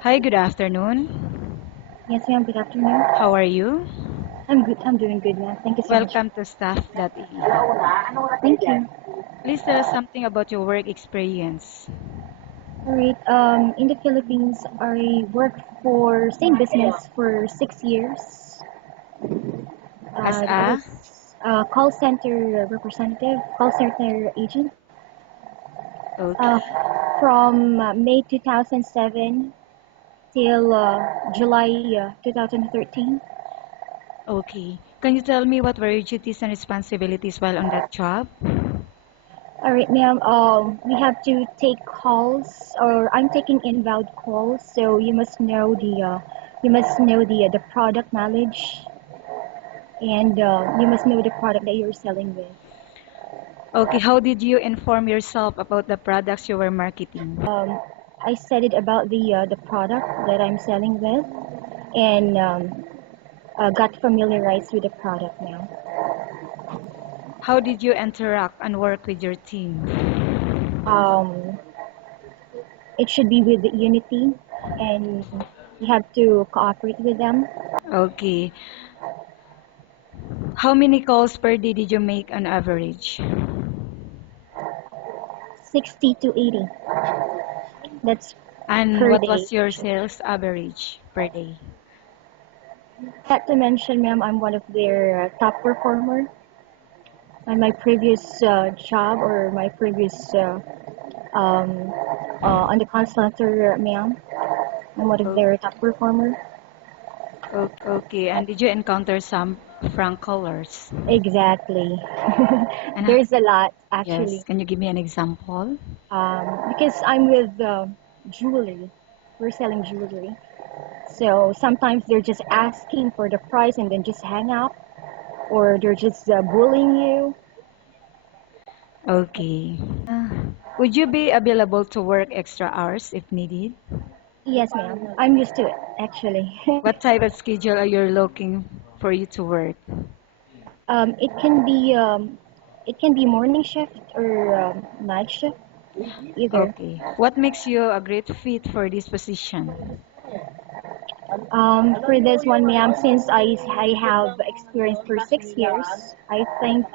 Hi, good afternoon. Yes, ma'am. Good afternoon. How are you? I'm good. I'm doing good, ma'am. Thank you so much. Welcome to Staff.ee. Thank you. Please tell us something about your work experience. All right. In the Philippines, I worked for same business for 6 years. As That a, was call center representative, call center agent. okay, Uh, from May 2007 till July 2013. okay. Can you tell me what were your duties and responsibilities while on that job? All right, ma'am. We have to take calls, or I'm taking inbound calls. So you must know the product knowledge, and you must know the product that you're selling with. Okay, how did you inform yourself about the products you were marketing? I said it about the product that I'm selling with, and got familiarized with the product now. How did you interact and work with your team? Um, it should be with unity, and you have to cooperate with them. Okay. How many calls per day did you make on average? 60 to 80. That's And per what day. was your sales average per day? Not to mention, ma'am, I'm one of their top performer on my previous job or my previous um, on the call center, ma'am. I'm one of their top performer. Okay, and did you encounter some frank callers? Exactly. And There's a lot yes, actually, can you give me an example? because I'm with jewelry. We're selling jewelry, so sometimes they're just asking for the price and then just hang up, or they're just bullying you. Okay. Would you be available to work extra hours if needed? Yes, ma'am. I'm used to it actually. What type of schedule are you looking for you to work? Um, it can be um, it can be morning shift or night shift, either. Okay. What makes you a great fit for this position? For this one, ma'am, since I have experience for 6 years, I think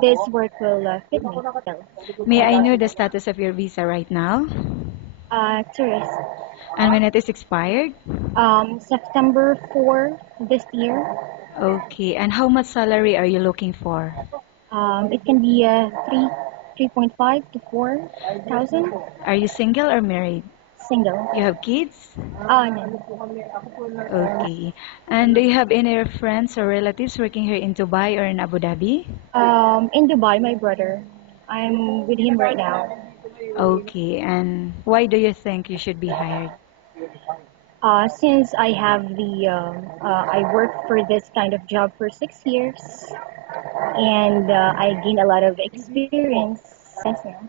this work will fit me well. May I know the status of your visa right now? Tourist. And when it is expired? September 4 this year. Okay. And how much salary are you looking for? It can be 3.5 to 4,000. Are you single or married? Single. You have kids? No. Okay. And do you have any friends or relatives working here in Dubai or in Abu Dhabi? In Dubai, my brother. I'm with him right now. Okay. And why do you think you should be hired? Since I worked for this kind of job for 6 years, and I gained a lot of experience. Yes, ma'am.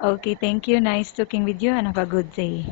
Okay, thank you. Nice talking with you and have a good day.